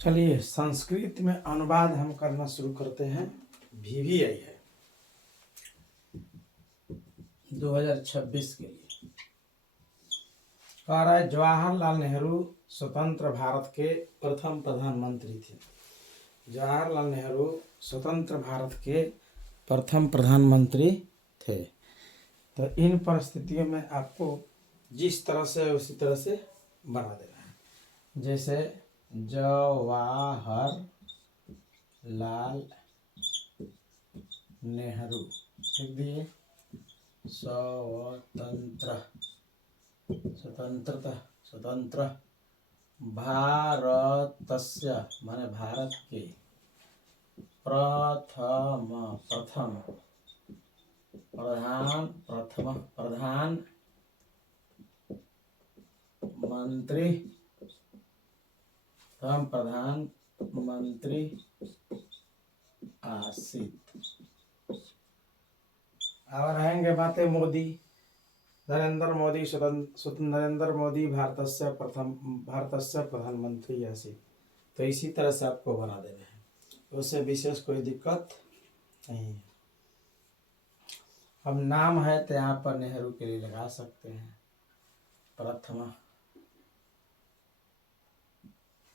चलिए संस्कृत में अनुवाद हम करना शुरू करते हैं। VVI है 2026 के लिए। कह रहा है जवाहरलाल नेहरू स्वतंत्र भारत के प्रथम प्रधानमंत्री थे। जवाहरलाल नेहरू स्वतंत्र भारत के प्रथम प्रधानमंत्री थे। तो इन परिस्थितियों में आपको जिस तरह से उसी तरह से बना देना है। जैसे जवाहरलाल नेहरू लिख दिए। स्वतंत्र भारतस्य माने भारत के प्रथम प्रधानमंत्री आसित। और रहेंगे बातें मोदी। नरेंद्र मोदी भारतस्य प्रधानमंत्री आसित। तो इसी तरह से आपको बना देना है, उससे विशेष कोई दिक्कत नहीं है। अब नाम है तो यहाँ पर नेहरू के लिए लगा सकते हैं।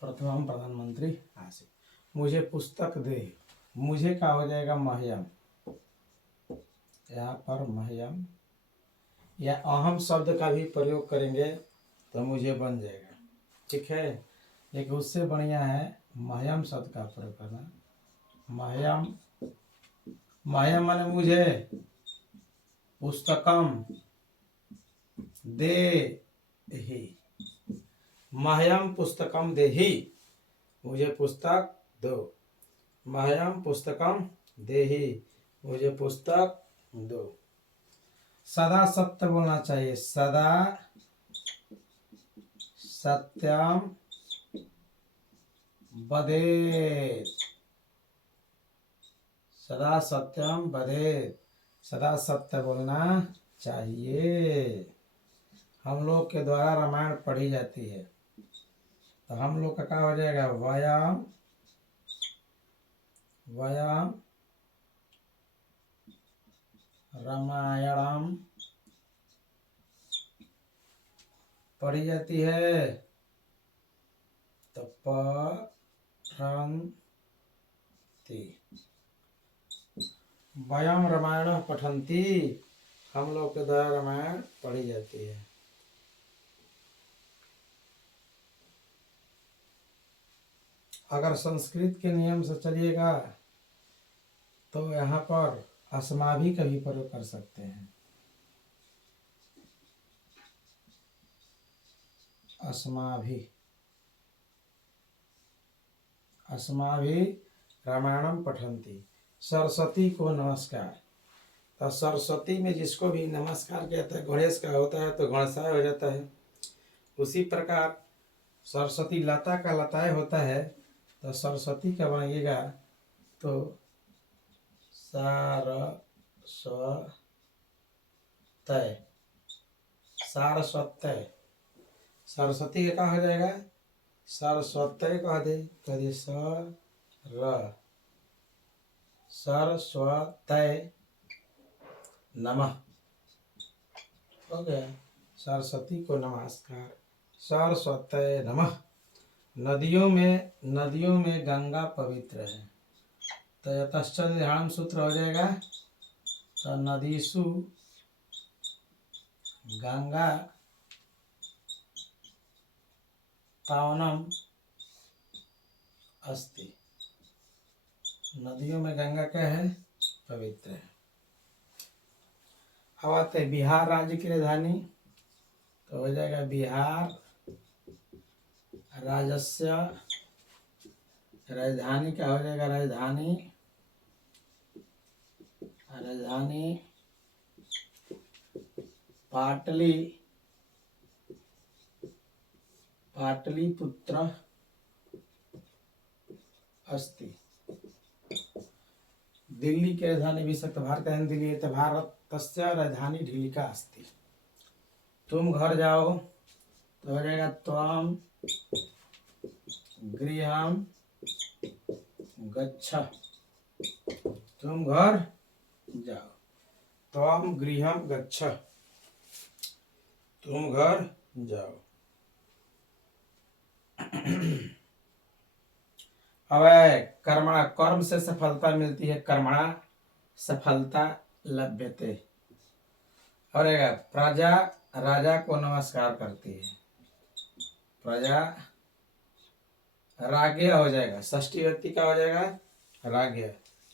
प्रथम प्रधानमंत्री आसित। मुझे पुस्तक दे, मुझे क्या हो जाएगा मह्यम, यहाँ पर मह्यम या अहम शब्द का भी प्रयोग करेंगे तो मुझे बन जाएगा, ठीक है। लेकिन उससे बढ़िया है मह्यम शब्द का प्रयोग करना। मह्यम माने मुझे, पुस्तकम देहि, मह्यम पुस्तकम देहि, मुझे पुस्तक दो। मह्यम पुस्तकम देहि, मुझे पुस्तक दो। सदा सत्य बोलना चाहिए। सदा सत्यम वदेत्, सदा सत्यम वदेत्, सदा सत्य बोलना चाहिए। हम लोग के द्वारा रामायण पढ़ी जाती है तो हम लोग का क्या हो जाएगा, वयम रामायणम पढ़ी जाती है तो पठन्ति, वयम रामायण पठन्ति, हम लोग के द्वारा रामायण पढ़ी जाती है। अगर संस्कृत के नियम से चलिएगा तो यहाँ पर अस्माभि का भी प्रयोग कर सकते हैं। अस्माभि रामायणम पठन्ति। सरस्वती को नमस्कार। तो सरस्वती में जिसको भी नमस्कार कहता है, गणेश का होता है तो गणसाय हो जाता है। उसी प्रकार सरस्वती लता का लताए होता है तो सरस्वती का बनेगा तो सारस्वतय। सरस्वती का क्या हो जाएगा, सरस्वतय कह दे, सरस्वतय नमः, हो गया। सरस्वती को नमस्कार, सरस्वतय नमः। नदियों में गंगा पवित्र है तो यतश्च निर्धारण सूत्र हो जाएगा तो नदीसु गंगा पावनम अस्ति। नदियों में गंगा क्या है, पवित्र है। अब आते हैं बिहार राज्य की राजधानी तो हो जाएगा बिहार राज्यस्य राजधानी क्या हो जाएगा, राजधानी पाटलिपुत्र अस्ति। दिल्ली की राजधानी भी सकते, भारत दिल्ली है तो भारतस्य राजधानी दिल्ली का अस्ति। तुम घर जाओ तो हो जाएगा त्वम गृहम गच्छ, तुम घर जाओ। त्वम गृहम गच्छ, तुम घर जाओ। अब कर्मणा, कर्म से सफलता मिलती है, कर्मणा सफलता लभ्यते। और प्रजा राजा को नमस्कार करती है, प्रजा राज्ञ हो जाएगा, षष्ठी व्यक्ति का हो जाएगा राज्ञ।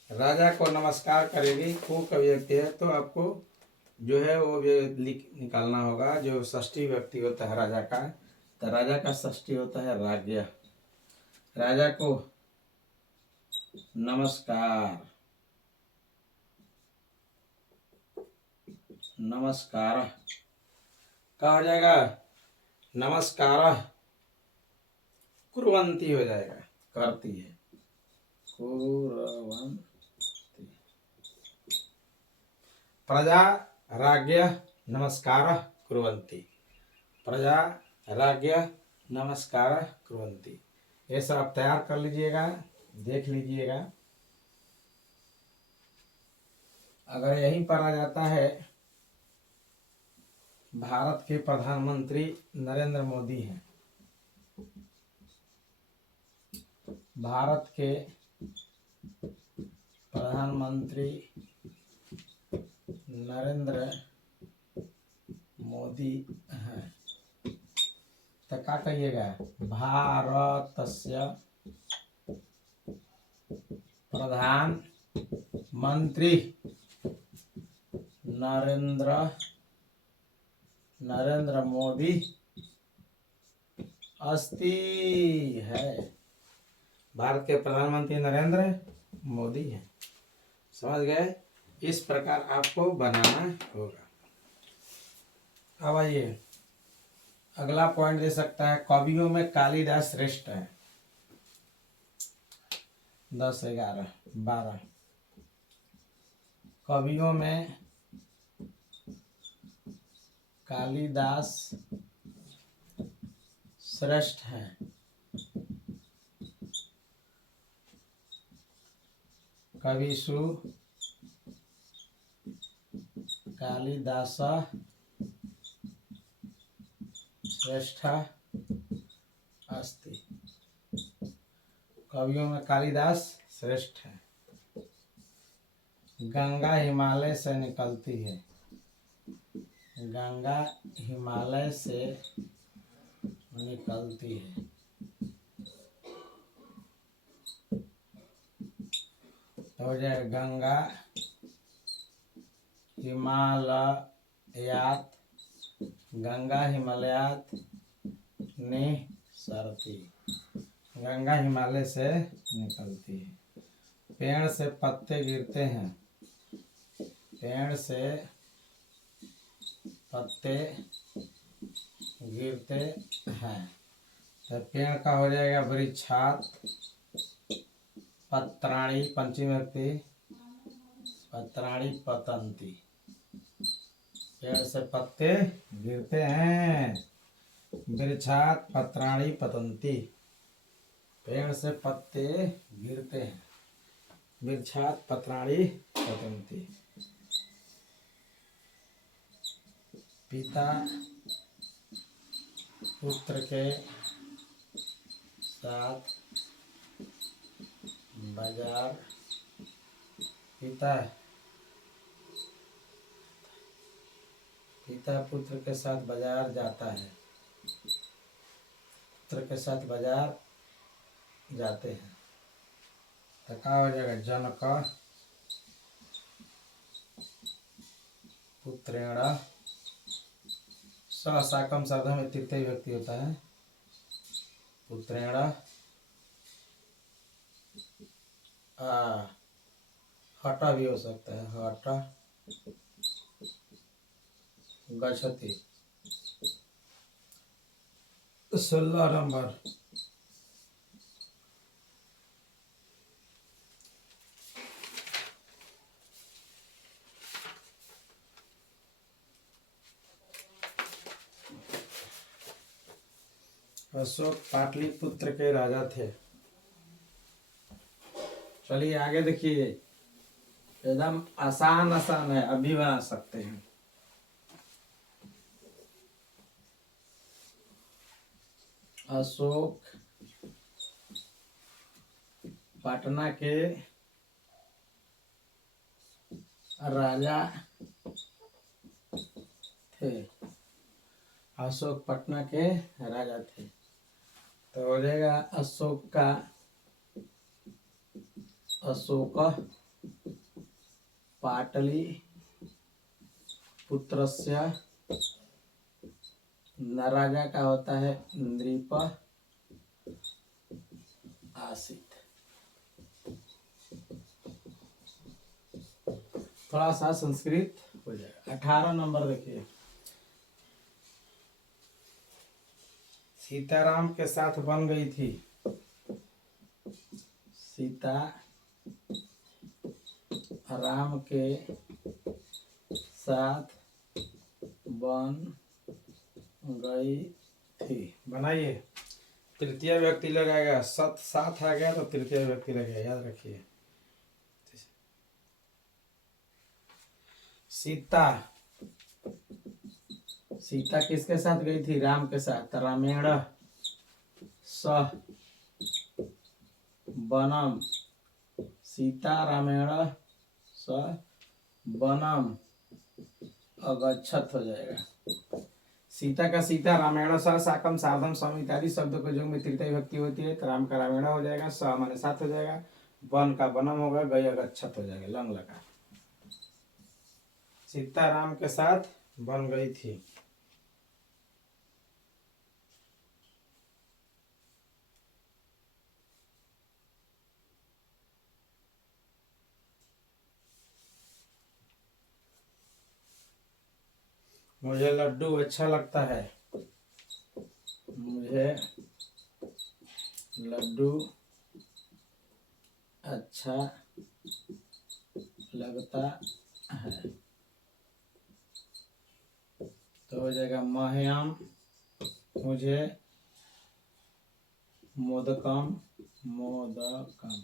राजा को नमस्कार करेगी, को कवि व्यक्ति है तो आपको जो है वो निकालना होगा। जो षष्ठी व्यक्ति होता है राजा का, तो राजा का षष्ठी होता है राज्ञ। राजा को नमस्कार, नमस्कार क्या हो जाएगा, नमस्कार कुर्वन्ति हो जाएगा, करती है, कुर्वन्ति। प्रजा राज्ञ नमस्कार कुर्वन्ति, प्रजा राज्ञ नमस्कार कुर्वन्ति। ये सब आप तैयार कर लीजिएगा, देख लीजिएगा। अगर यहीं पर आ जाता है, भारत के प्रधानमंत्री नरेंद्र मोदी हैं, भारत के प्रधानमंत्री नरेंद्र मोदी हैं, तो क्या कहिएगा, भारतस्य प्रधानमंत्री नरेंद्र मोदी अस्ति है। भारत के प्रधानमंत्री नरेंद्र मोदी हैं, समझ गए। इस प्रकार आपको बनाना होगा। अब आइए अगला पॉइंट दे सकता है, कवियों में कालिदास श्रेष्ठ है। 10, 11, 12 कवियों में कालिदास श्रेष्ठ है। कविषु कालिदास श्रेष्ठ अस्ति, कवियों में कालिदास श्रेष्ठ है। गंगा हिमालय से निकलती है, गंगा हिमालय से निकलती है। हो जाए गंगा हिमालयात, गंगा हिमालयात निसरती, गंगा हिमालय से निकलती है। पेड़ से पत्ते गिरते हैं, पेड़ से पत्ते गिरते हैं, तो पेड़ का हो जाएगा वृक्षात पत्राणि, पंचमी व्यक्ति पत्राणि पतंती। पेड़ से पत्ते गिरते हैं, वृक्षात पत्राणि पतंती, पेड़ से पत्ते गिरते हैं, वृक्षात पत्राणि पतंती। पिता पुत्र के साथ बाजार, पिता पुत्र के साथ बाजार जाता है, पुत्र के साथ बाजार जाते हैं, तो क्या हो जाएगा, जनक पुत्रेण, साकम साधन में तृतीय व्यक्ति होता है, पुत्रेण हटा भी हो सकता है, हट गच्छति। 16 नंबर, अशोक पाटलिपुत्र के राजा थे। चलिए आगे देखिए, एकदम आसान आसान है, अभी बना सकते हैं। अशोक पटना के राजा थे। अशोक पटना के राजा थे, तो हो जाएगा अशोक का अशोक पाटली पुत्रस्य, राजा का होता है नृप आसित। थोड़ा सा संस्कृत हो जाएगा। 18 नंबर देखिए, सीताराम के साथ बन गई थी। सीता राम के साथ बन गई थी। बनाइए, तृतीय व्यक्ति लगाएगा, सत साथ आ गया तो तृतीय व्यक्ति लगेगा, याद रखिए। सीता, सीता किसके साथ गई थी? राम के साथ। रामेण सह वनम, सीता रामेण सह वनम अगच्छत हो जाएगा। सीता का सीता, रामेण सह साकम साधम सम इत्यादि शब्द को जो में तृतीय विभक्ति होती है, तो राम का रामेण हो जाएगा, सह माने साथ हो जाएगा, वन का वनम होगा, गई अगच्छत हो जाएगा, लंग लगा। सीता राम के साथ बन गई थी। मुझे लड्डू अच्छा लगता है। मुझे लड्डू अच्छा लगता है, तो हो जाएगा मह्यम, मुझे मोदकम, मोदकम,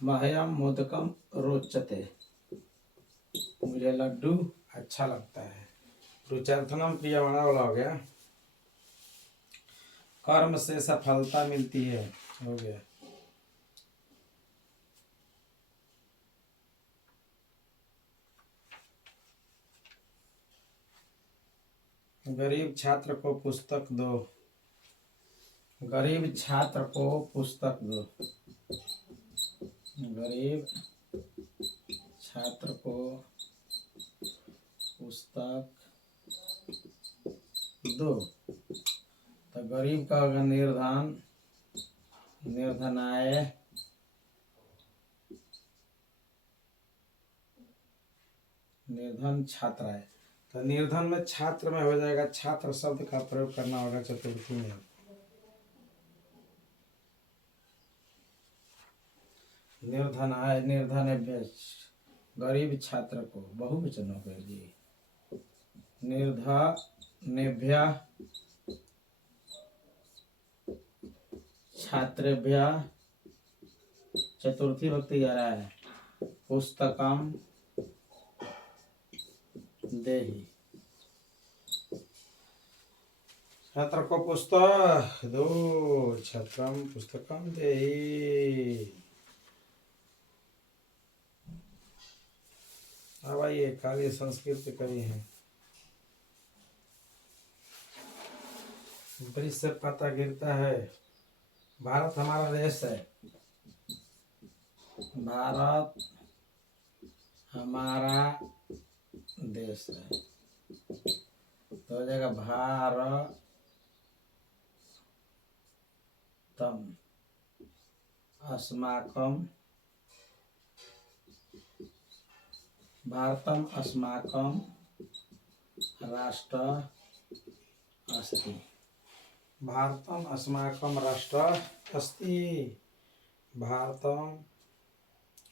मह्यम मोदकम रोचते, मुझे लड्डू अच्छा लगता है। रुचार्थनम क्रियावाणा वाला हो गया। कर्म से सफलता मिलती है, हो गया। गरीब छात्र को पुस्तक दो, गरीब छात्र को पुस्तक दो, गरीब छात्र को पुस्तक दो, तो गरीब का होगा निर्धन, निर्धनाय, निर्धन छात्राय, तो निर्धन में छात्र में हो जाएगा, छात्र शब्द का प्रयोग करना होगा चतुर्थी में। निर्धनाय, निर्धनेभ्य, गरीब छात्र को बहुवचन हो गया जी। निर्धनेभ्य छात्रेभ्य, चतुर्थी भक्ति जा रहा है, पुस्तकम देहि, छात्र को पुस्तक दो, छात्रम पुस्तकम देहि। अब आइए, काली संस्कृत पे कवि हैं। वृक्ष से पत्ता गिरता है। भारत हमारा देश है, भारत हमारा देश है, तो हो जाएगा भारतम अस्माकम, भारतम अस्माकम राष्ट्र अस्ति, भारतम अस्माकम राष्ट्र अस्ति, भारतम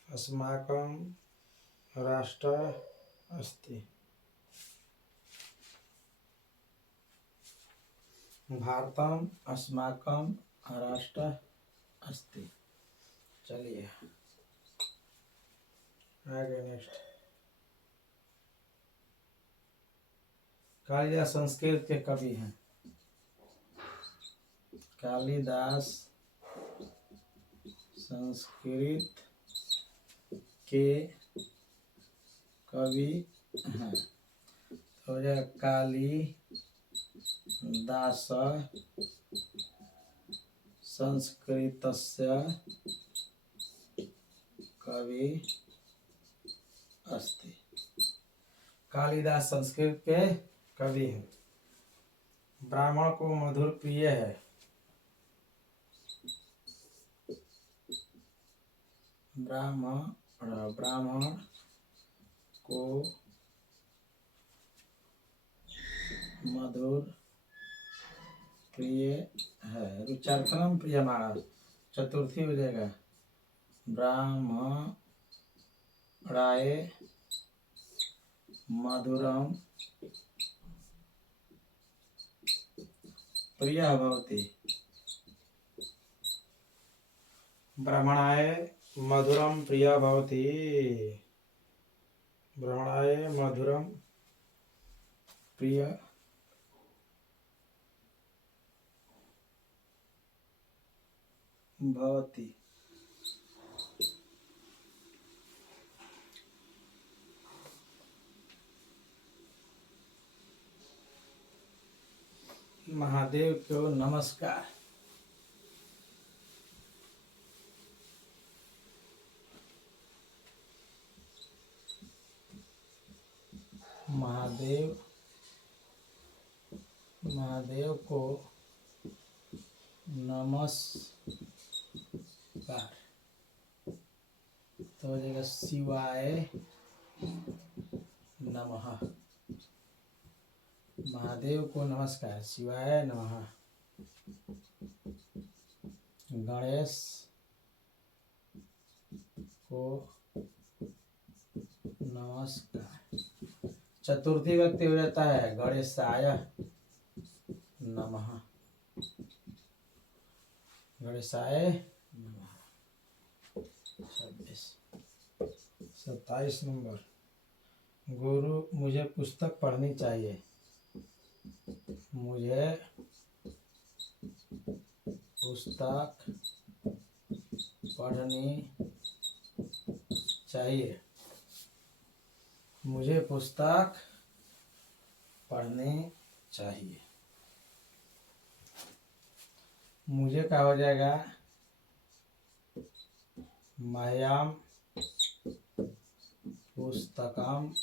अस्माकम राष्ट्र अस्ति, भारतम अस्माकम राष्ट्र अस्ति। चलिए आगे नेक्स्ट। कालिदास संस्कृत के कवि हैं। कालिदास संस्कृत के कवि हैं। तो यह कालिदास संस्कृतस्य कवि अस्ति। कालिदास संस्कृत के कवि हैं। ब्राह्मण को मधुर प्रिय है। ब्राह्मण को मधुर प्रिय है। रुचार्थनम प्रियमाणा चतुर्थी हो जाएगा। ब्राह्मणाय मधुरम प्रिय भवति। ब्राह्मणाय मधुरम प्रिय भवति। ब्राह्मणाय मधुरम प्रिय भवति। महादेव को नमस्कार। महादेव को नमस्कार। तो हो जाएगा शिवाय नमः। महादेव को नमस्कार, शिवाय नमः। गणेश को नमस्कार। चतुर्थी व्यक्ति हो जाता है गणेशाय नमः। गणेशाय नमः। 27 नंबर। गुरु मुझे पुस्तक पढ़नी चाहिए। मुझे पुस्तक पढ़नी चाहिए। मुझे पुस्तक पढ़नी चाहिए। मुझे क्या हो जाएगा? मह्यम पुस्तकम।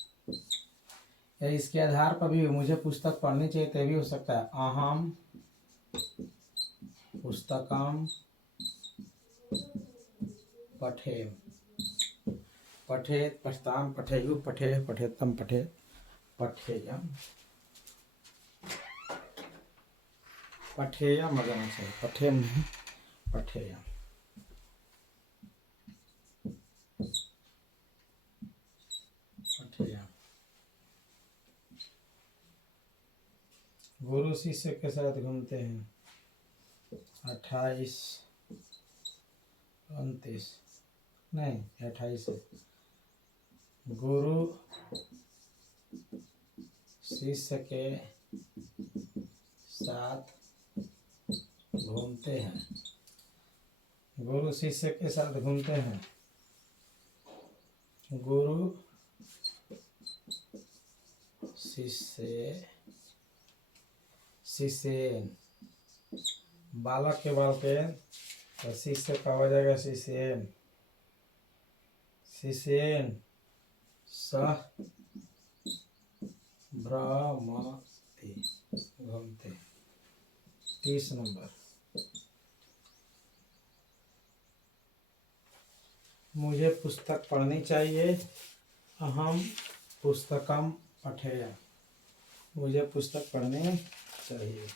या इसके आधार पर भी मुझे पुस्तक पढ़नी चाहिए तो भी हो सकता है। अहम पुस्तकम पठेम। पठेत पठताम पठेयु पठे पठेतम पठे पठेयम। पठेयम अगर चाहिए, पठेम नहीं, पठेयम। पठेयम। गुरु शिष्य के साथ घूमते हैं। 28 29 नहीं 28 है। गुरु शिष्य के साथ घूमते हैं। गुरु शिष्य के साथ घूमते हैं। गुरु शिष्य शिष्येन। बालक के बालकेन तो शिष्य का हो जाएगा शिष्येन। शिष्येन सह भ्रमति घूमते। 30 नंबर। मुझे पुस्तक पढ़नी चाहिए। अहम पुस्तकम पठेय। मुझे पुस्तक पढ़नी चाहिए।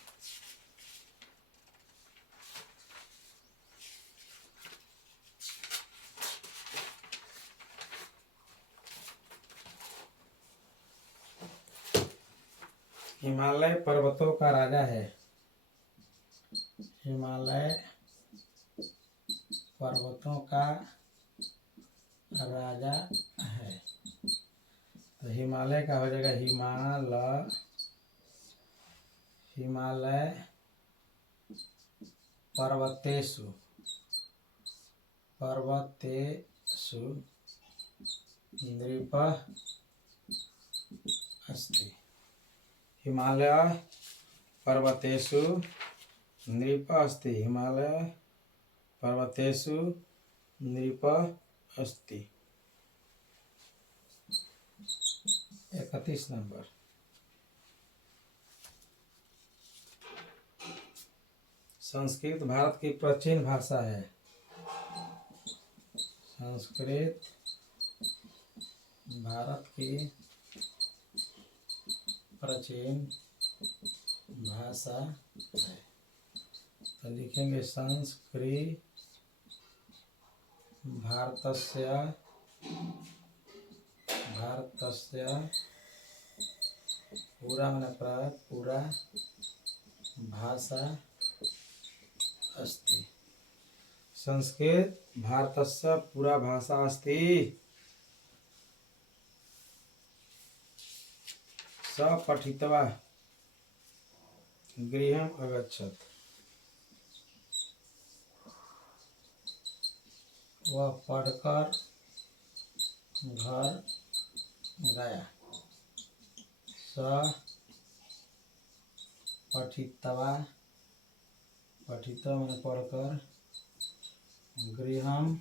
हिमालय पर्वतों का राजा है। हिमालय पर्वतों का राजा है। तो हिमालय का हो जाएगा हिमालय पर्वतेषु नृपः अस्ति। हिमालय पर्वतेषु नृपः अस्ति। हिमालय पर्वतेषु नृपः अस्ति। 31 नंबर। संस्कृत भारत की प्राचीन भाषा है। संस्कृत भारत की प्राचीन भाषा है। तो लिखेंगे संस्कृत भारतस्य पूरा पूरा भाषा अस्ति। संस्कृत भारतस्य पूरा भाषा अस्ति। स पठित्वा गृहम् अगच्छत्। वह पढ़कर घर गया। स पठित्वा मैंने पढ़कर गृहम्